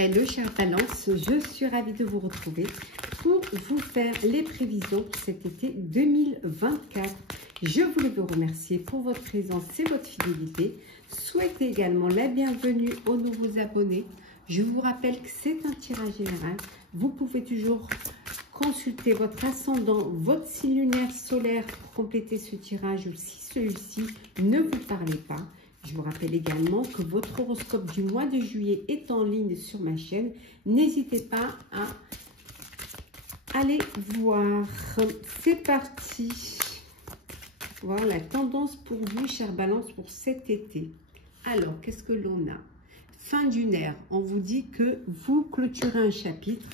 Hello chère Balance, je suis ravie de vous retrouver pour vous faire les prévisions pour cet été 2024. Je voulais vous remercier pour votre présence et votre fidélité. Souhaitez également la bienvenue aux nouveaux abonnés. Je vous rappelle que c'est un tirage général. Vous pouvez toujours consulter votre ascendant, votre signe lunaire solaire pour compléter ce tirage ou si celui-ci ne vous parlait pas. Je vous rappelle également que votre horoscope du mois de juillet est en ligne sur ma chaîne. N'hésitez pas à aller voir. C'est parti. Voilà la tendance pour vous, chère Balance, pour cet été. Alors, qu'est-ce que l'on a? Fin d'une ère. On vous dit que vous clôturez un chapitre.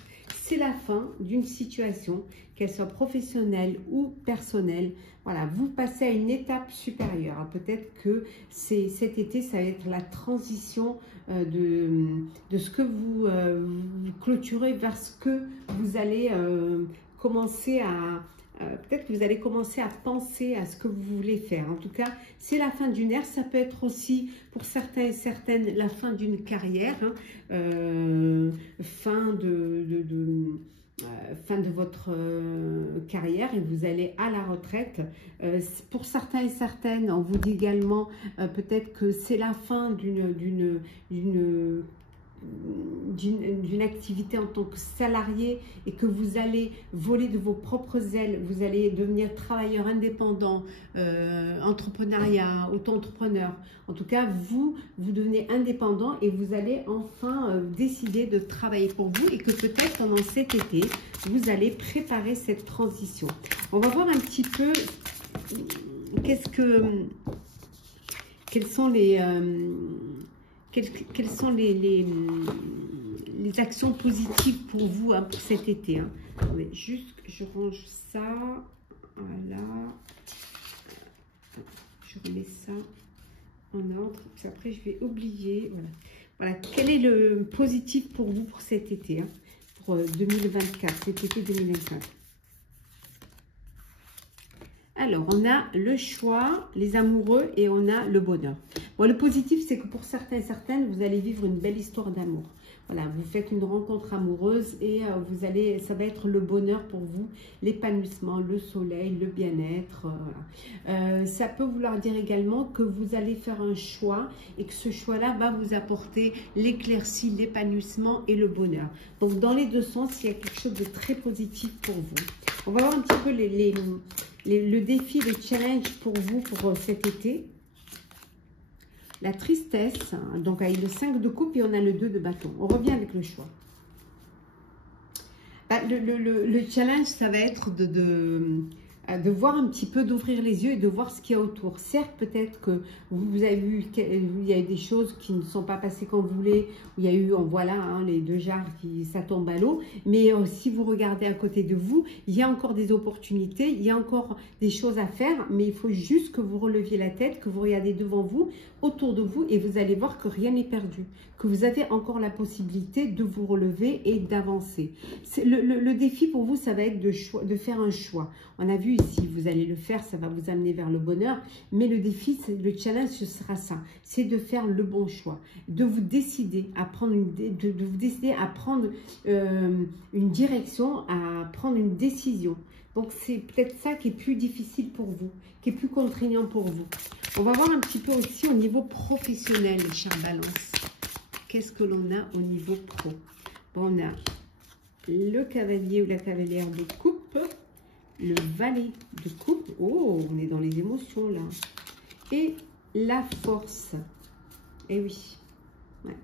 C'est la fin d'une situation, qu'elle soit professionnelle ou personnelle. Voilà, vous passez à une étape supérieure. Peut-être que cet été, ça va être la transition de ce que vous clôturez vers ce que vous allez commencer à... peut-être que vous allez commencer à penser à ce que vous voulez faire. En tout cas, c'est la fin d'une ère. Ça peut être aussi, pour certains et certaines, la fin d'une carrière, hein, fin de votre carrière et vous allez à la retraite. Pour certains et certaines, on vous dit également peut-être que c'est la fin d'une activité en tant que salarié et que vous allez voler de vos propres ailes, vous allez devenir travailleur indépendant, entrepreneuriat, auto-entrepreneur. En tout cas, vous devenez indépendant et vous allez enfin décider de travailler pour vous et que peut-être pendant cet été, vous allez préparer cette transition. On va voir un petit peu quelles sont les actions positives pour vous, hein, pour cet été, hein. Attendez, juste que je range ça. Voilà. Je remets ça en ordre. Puis après, je vais oublier. Voilà. Voilà. Quel est le positif pour vous pour cet été, hein, pour 2024, cet été 2024? Alors, on a le choix, les amoureux et on a le bonheur. Bon, le positif, c'est que pour certains et certaines, vous allez vivre une belle histoire d'amour. Voilà, vous faites une rencontre amoureuse et ça va être le bonheur pour vous, l'épanouissement, le soleil, le bien-être. Voilà. Ça peut vouloir dire également que vous allez faire un choix et que ce choix-là va vous apporter l'éclaircie, l'épanouissement et le bonheur. Donc, dans les deux sens, il y a quelque chose de très positif pour vous. On va voir un petit peu le défi, le challenge pour vous pour cet été. La tristesse, donc avec le 5 de coupe et on a le 2 de bâton. On revient avec le choix. Le challenge, ça va être de voir un petit peu, d'ouvrir les yeux et de voir ce qu'il y a autour. Certes, peut-être que vous avez vu qu'il y a eu des choses qui ne sont pas passées comme vous voulez, où il y a eu, voilà, hein, les deux jarres ça tombe à l'eau, mais si vous regardez à côté de vous, il y a encore des opportunités, il y a encore des choses à faire, mais il faut juste que vous releviez la tête, que vous regardez devant vous, autour de vous, et vous allez voir que rien n'est perdu, que vous avez encore la possibilité de vous relever et d'avancer. Le défi pour vous, ça va être de faire un choix. On a vu ici, vous allez le faire, ça va vous amener vers le bonheur, mais le défi, le challenge, ce sera ça, c'est de faire le bon choix, de vous décider à prendre une direction, à prendre une décision. Donc, c'est peut-être ça qui est plus difficile pour vous, qui est plus contraignant pour vous. On va voir un petit peu aussi au niveau professionnel, les chères Balances. Qu'est-ce que l'on a au niveau pro? Bon, on a le cavalier ou la cavalière de coupe, le valet de coupe. Oh, on est dans les émotions là. Et la force. Eh oui. Ouais.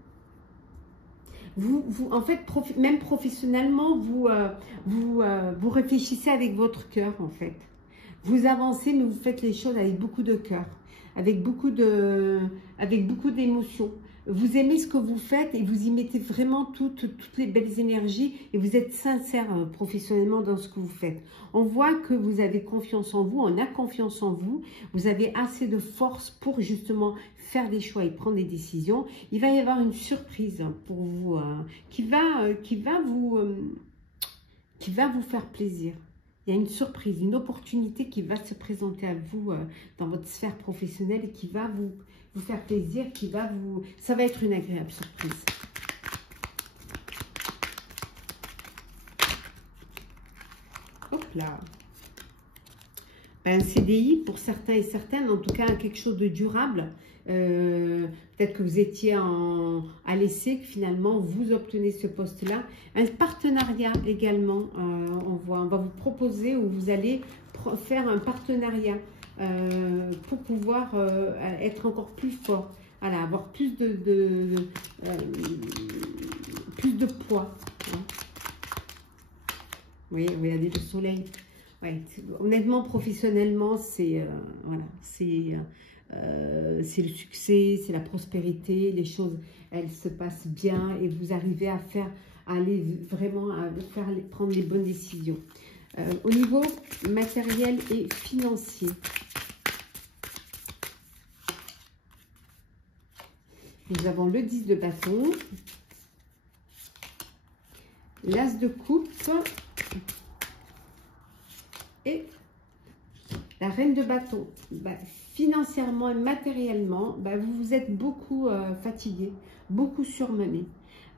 En fait, même professionnellement, vous réfléchissez avec votre cœur, en fait. Vous avancez, mais vous faites les choses avec beaucoup de cœur, avec beaucoup d'émotions. Vous aimez ce que vous faites et vous y mettez vraiment toutes les belles énergies et vous êtes sincère professionnellement dans ce que vous faites. On voit que vous avez confiance en vous, on a confiance en vous, vous avez assez de force pour justement faire des choix et prendre des décisions. Il va y avoir une surprise pour vous qui va vous faire plaisir. Il y a une surprise, une opportunité qui va se présenter à vous dans votre sphère professionnelle et qui va vous faire plaisir, ça va être une agréable surprise. là, un CDI pour certains et certaines, en tout cas quelque chose de durable. Peut-être que vous étiez à l'essai, que finalement vous obtenez ce poste-là. Un partenariat également, on va vous proposer ou vous allez faire un partenariat pour pouvoir être encore plus fort, voilà, avoir plus de poids. Hein. Oui, regardez le soleil. Ouais, honnêtement, professionnellement, c'est voilà, c'est le succès, c'est la prospérité, les choses, elles se passent bien et vous arrivez à aller vraiment prendre les bonnes décisions. Au niveau matériel et financier, nous avons le 10 de bâton, l'as de coupe et la reine de bâton. Financièrement et matériellement, vous vous êtes beaucoup fatigué, beaucoup surmené.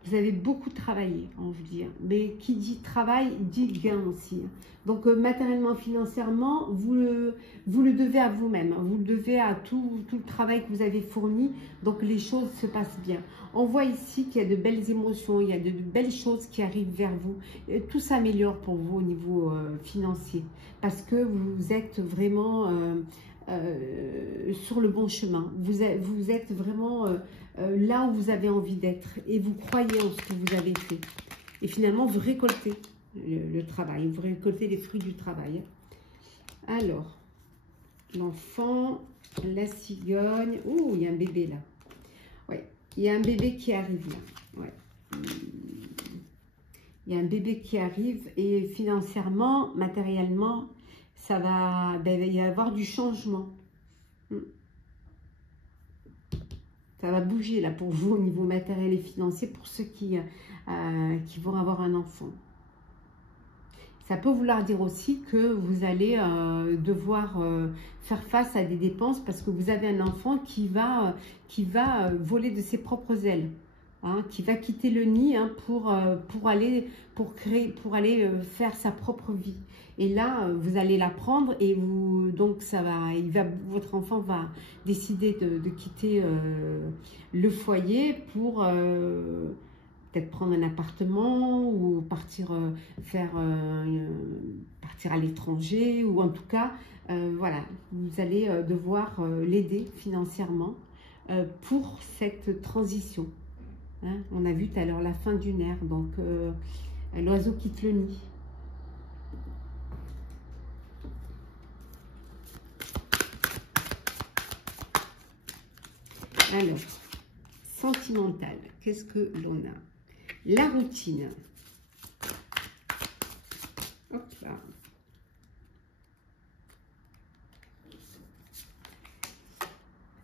Vous avez beaucoup travaillé, on veut dire. Mais qui dit travail, dit gain aussi. Donc, matériellement, financièrement, vous le devez à vous-même. Vous le devez à tout le travail que vous avez fourni. Donc, les choses se passent bien. On voit ici qu'il y a de belles émotions, il y a de belles choses qui arrivent vers vous. Et tout s'améliore pour vous au niveau financier. Parce que vous êtes vraiment sur le bon chemin. Vous êtes vraiment là où vous avez envie d'être. Et vous croyez en ce que vous avez fait. Et finalement, vous récoltez le travail. Vous récoltez les fruits du travail. Alors, l'enfant, la cigogne. Oh, il y a un bébé là. Ouais, il y a un bébé qui arrive là. Ouais. Il y a un bébé qui arrive et financièrement, matériellement, ça va, il va y avoir du changement. Ça va bouger là pour vous au niveau matériel et financier pour ceux qui vont avoir un enfant. Ça peut vouloir dire aussi que vous allez devoir faire face à des dépenses parce que vous avez un enfant qui va voler de ses propres ailes. Hein, qui va quitter le nid pour aller faire sa propre vie. Et là, vous allez l'apprendre et donc votre enfant va décider de quitter le foyer pour peut-être prendre un appartement ou partir partir à l'étranger ou en tout cas, voilà, vous allez devoir l'aider financièrement pour cette transition. Hein, on a vu tout à l'heure la fin d'une ère, donc l'oiseau quitte le nid. Alors, sentimental, qu'est-ce que l'on a? La routine. Hop là.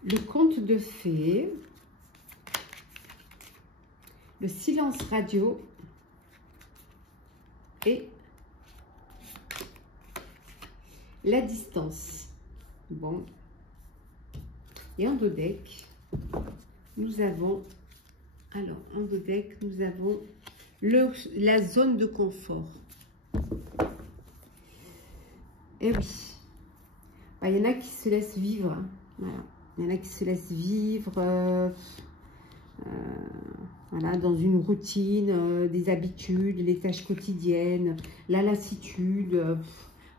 Le conte de fées. Le silence radio et la distance. Bon. Et en dos deck, nous avons, alors en dos deck, nous avons la zone de confort. Et oui, il y en a qui se laissent vivre. Hein. Voilà. Il y en a qui se laissent vivre. Voilà, dans une routine, des habitudes, les tâches quotidiennes, la lassitude,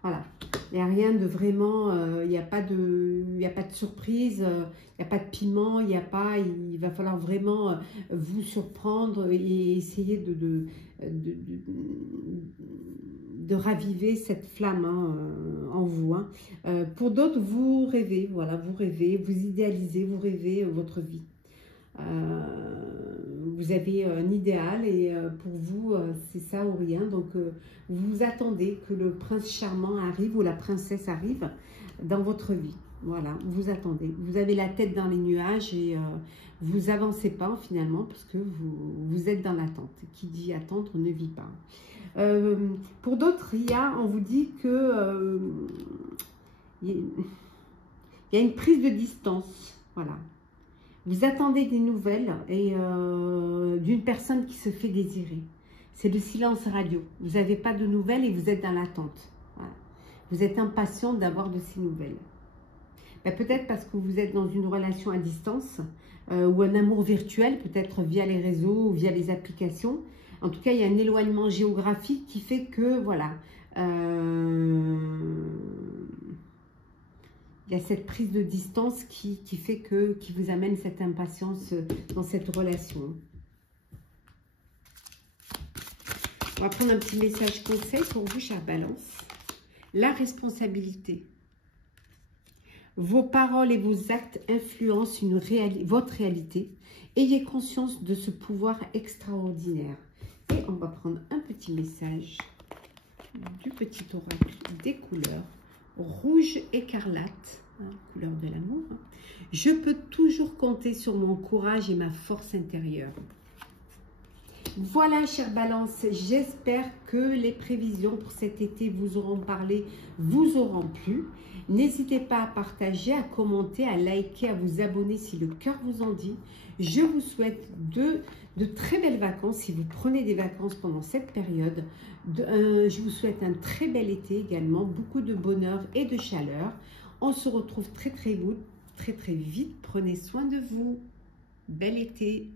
voilà. Il n'y a rien de vraiment, il n'y a pas de surprise, il n'y a pas de piment, il va falloir vraiment vous surprendre et essayer de raviver cette flamme en vous. Hein. Pour d'autres, vous rêvez, voilà, vous idéalisez, vous rêvez votre vie. Vous avez un idéal et pour vous c'est ça ou rien, donc vous attendez que le prince charmant arrive ou la princesse arrive dans votre vie. Voilà, vous attendez, vous avez la tête dans les nuages et vous avancez pas finalement parce que vous êtes dans l'attente. Qui dit attendre ne vit pas. Pour d'autres, on vous dit que il y a une prise de distance, voilà. Vous attendez des nouvelles et d'une personne qui se fait désirer. C'est le silence radio. Vous n'avez pas de nouvelles et vous êtes dans l'attente. Voilà. Vous êtes impatient d'avoir de ces nouvelles. Ben, peut-être parce que vous êtes dans une relation à distance ou un amour virtuel, peut-être via les réseaux ou via les applications. En tout cas, il y a un éloignement géographique qui fait que, voilà, il y a cette prise de distance qui fait que, qui vous amène cette impatience dans cette relation. On va prendre un petit message conseil pour vous, chère Balance. La responsabilité. Vos paroles et vos actes influencent votre réalité. Ayez conscience de ce pouvoir extraordinaire. Et on va prendre un petit message du petit oracle des couleurs. Rouge écarlate, hein, couleur de l'amour. Je peux toujours compter sur mon courage et ma force intérieure. Voilà, chère Balance, j'espère que les prévisions pour cet été vous auront parlé, vous auront plu. N'hésitez pas à partager, à commenter, à liker, à vous abonner si le cœur vous en dit. Je vous souhaite de très belles vacances si vous prenez des vacances pendant cette période. Je vous souhaite un très bel été également, beaucoup de bonheur et de chaleur. On se retrouve très vite. Prenez soin de vous. Bel été.